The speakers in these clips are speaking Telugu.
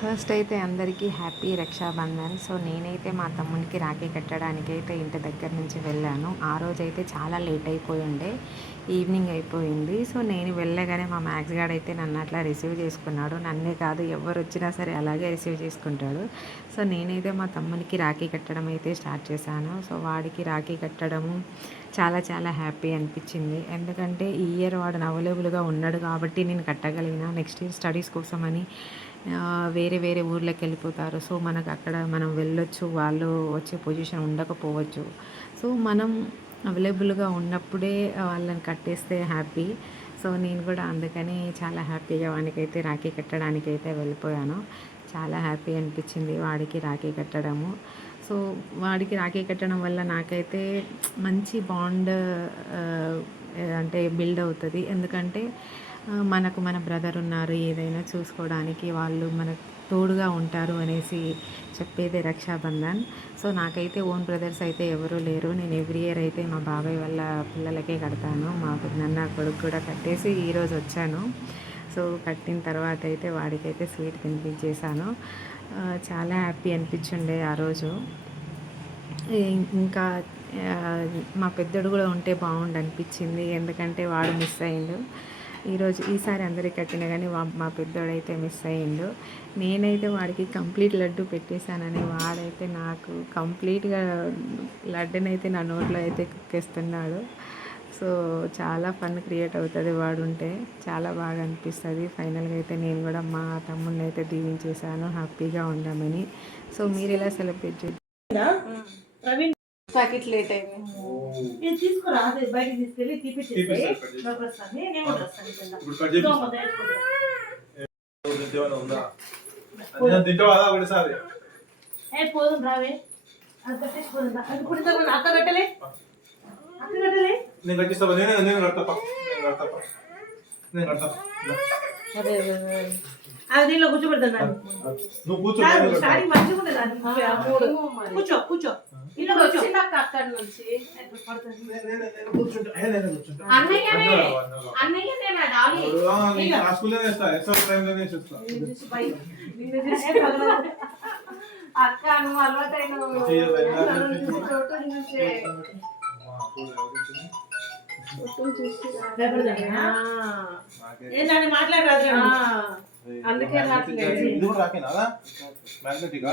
ఫస్ట్ అయితే అందరికీ హ్యాపీ రక్షాబంధన్. సో నేనైతే మా తమ్మునికి రాఖీ కట్టడానికి అయితే ఇంటి దగ్గర నుంచి వెళ్ళాను. ఆ రోజు అయితే చాలా లేట్ అయిపోయి ఉండే. ఈవినింగ్ అయిపోయింది. సో నేను వెళ్ళగానే మా మ్యాక్స్ గార్డ్ అయితే నన్ను అట్లా రిసీవ్ చేసుకున్నాడు. నన్నే కాదు ఎవరు వచ్చినా సరే అలాగే రిసీవ్ చేసుకుంటాడు. సో నేనైతే మా తమ్మునికి రాఖీ కట్టడం అయితే స్టార్ట్ చేశాను. సో వాడికి రాఖీ కట్టడము చాలా చాలా హ్యాపీ అనిపించింది. ఎందుకంటే ఈ ఇయర్ వాడు అవైలబుల్గా ఉన్నాడు కాబట్టి నేను కట్టగలిగిన నెక్స్ట్ ఇయర్ స్టడీస్ కోసమని వేరే వేరే ఊర్లోకి వెళ్ళిపోతారు. సో మనకు అక్కడ మనం వెళ్ళొచ్చు. వాళ్ళు వచ్చే పొజిషన్ ఉండకపోవచ్చు. సో మనం అవైలబుల్గా ఉన్నప్పుడే వాళ్ళని కట్టేస్తే హ్యాపీ. సో నేను కూడా అందుకని చాలా హ్యాపీగా వానికైతే రాఖీ కట్టడానికి అయితే వెళ్ళిపోయాను. చాలా హ్యాపీ అనిపించింది వాడికి రాఖీ కట్టడము. సో వాడికి రాఖీ కట్టడం వల్ల నాకైతే మంచి బాండ్ అంటే బిల్డ్ అవుతుంది. ఎందుకంటే మనకు మన బ్రదర్ ఉన్నారు ఏదైనా చూసుకోవడానికి వాళ్ళు మనకు తోడుగా ఉంటారు అనేసి చెప్పేది రక్షాబంధన్. సో నాకైతే ఓన్ బ్రదర్స్ అయితే ఎవరూ లేరు. నేను ఎవ్రీ ఇయర్ అయితే మా బాబాయ్ వాళ్ళ పిల్లలకే కడతాను. మా నన్న కొడుకు కూడా కట్టేసి ఈరోజు వచ్చాను. సో కట్టిన తర్వాత అయితే వాడికైతే స్వీట్ తినిపించేశాను. చాలా హ్యాపీ అనిపించుండే ఆ రోజు. ఇం- ఇంకా మా పెద్దోడు కూడా ఉంటే బాగుండు అనిపించింది. ఎందుకంటే వాడు మిస్ అయ్యిండు ఈరోజు ఈసారి అందరికి కట్టిన కానీ మా పెద్దోడైతే మిస్ అయ్యిండు. నేనైతే వాడికి కంప్లీట్ లడ్డు పెట్టేశానని వాడైతే నాకు కంప్లీట్గా లడ్డునైతే నా నోట్లో అయితే కుక్కేస్తున్నాడు. సో చాలా ఫన్ క్రియేట్ అవుతుంది వాడు ఉంటే చాలా బాగా అనిపిస్తుంది. ఫైనల్గా అయితే నేను కూడా మా తమ్ముడిని అయితే దీవించేశాను. హ్యాపీగా ఉండమని సో మీరు ఎలా సెలబ్రేట్ చేస్తారు ప్రవీణ్ ప్యాకెట్ లేట్ అయింది. ఇది తీసుకురా అది బయటికి తీసుకెళ్ళి తీపిచ్చేసి వస్తాను నేను కూడా వస్తాను ఏ పోదాం రావే. అది కట్టేసి పోదాం. అది ముందు అక్క కట్టలే. అక్క కట్టలే. నేను కట్టిస్తా నేను నేను నేను కడతాపా నేను కడతా అదే అదే, దీనిలో కూర్చోబెడతాను. నువ్వు కూర్చో కడతా. కూర్చో కూర్చో. ఇల్లు కూర్చో. అక్క నువ్వు అలవాటైన మాట్లాడరాదు అందుకే రాకేనా? మ్యాగ్నెటికా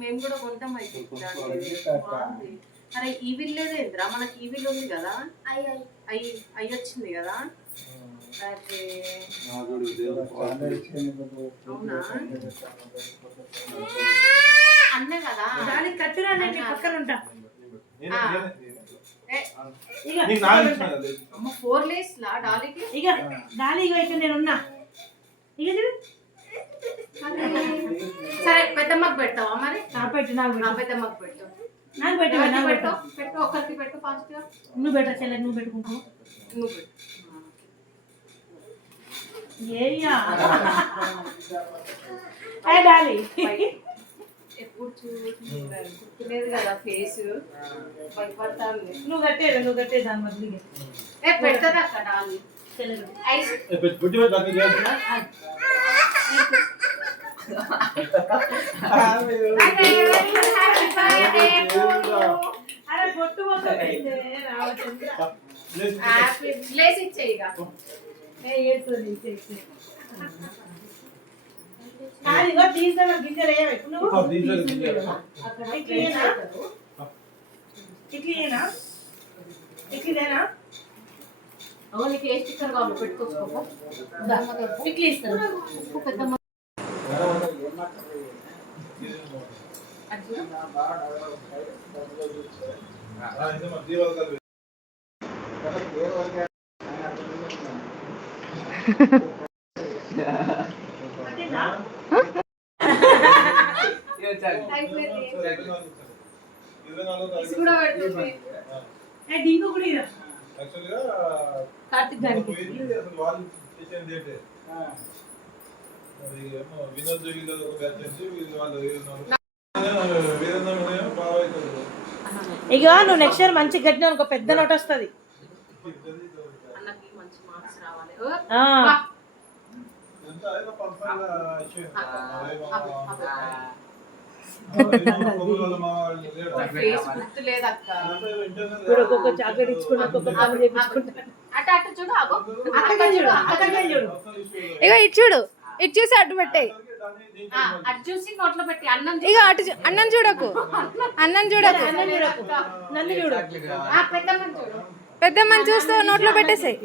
మేము కూడా కొంటాం అయితే. అరే ఈ విల్ లేదేంద్రా మనకి ఈ విల్ ఉంది కదా? అయ్యి అయ్యి వచ్చింది కదా? అరే. అవునా? అన్న కదా? దానికి కట్టురా నేను పక్కన ఉంటా. ఫోర్ లేస్ లా డాలీకి? ఇక దాని ఇక ఇక్కడ నేను ఉన్నా. ఇక చూడు. సరే పెద్దమ్మకి పెడతావా మరి నాకు పెట్టు నాకు నా పెట్టు పెద్దమ్మకి పెట్టు నాకు పెట్టు ఎవరికి నాకు పెట్టు పెట్టు పెట్టు ఒకరికి పెట్టు ఫాస్ట్ గా నువ్వు పెట్ట చెల్లె నువ్వు పెట్టుకుంటావు నువ్వు పెట్టు ఏయ్యా ఏ డాలి ఎప్పుడు చూసి గుర్తులేదు కదా ఫేస్ భయపడతాను నువ్వు కట్టేది నువ్వు కట్టేది దాని బదులు ఇక. ఏ పెడతారా అక్క డాలి చెల్లె పెట్టు. ఐస్ ఏ, పెట్టి పెట్టి పెట్టి అక్కడ చేయాల్సిన? అరే బొట్టు మొత్తం పెట్టే, రావట్లేదు. లేచి. లేసి ఇచ్చే ఇక ఏ ఏడుస్తుంది, ఇచ్చే, ఇచ్చే. కాదు, ఇగో తీస్తాను గింజలు వేయవే. నువ్వు ఆ, దీంట్లో గింజలు. అక్కడ ఇట్లీయేనా? ఇట్లీయేనా? ఇట్లీదేనా? ఓ నీకు ఏ స్టిక్కర్ కావాలో పెట్టుకోసుకోపో దా. ఇట్లీ ఇస్తాను పెద్దమ్మ డింగు కూడా ఇరా. యాక్చువల్గా కార్తీక్ గారికి పోయింది అసలు వాళ్ళు చేసిన డేటే అది ఏమో వినోద్ జోగిలో ఒక బ్యాచ్ వచ్చి వీళ్ళు వాళ్ళు వీరేంద్ర బాగా అవుతుంది ఇగో నువ్వు నెక్స్ట్ ఇయర్ మంచి గట్టిన ఒక పెద్ద నోట్ వస్తుంది. ఇప్పుడు ఒక్కొక్క చాక్లెట్ ఒక్కొక్క పని. ఇగో ఇటు చూడు. ఇటు చూసి అటు పెట్టేయి ఆ, అటు చూసి నోట్లో పెట్టి అన్నం ఇగో అటు చూ- అన్నం చూడకు. అన్నం చూడకు. నన్ను చూడకు. నన్ను చూడు. ఆ, పెద్దమ్మని చూస్తూ నోట్లో పెట్టేసాయి.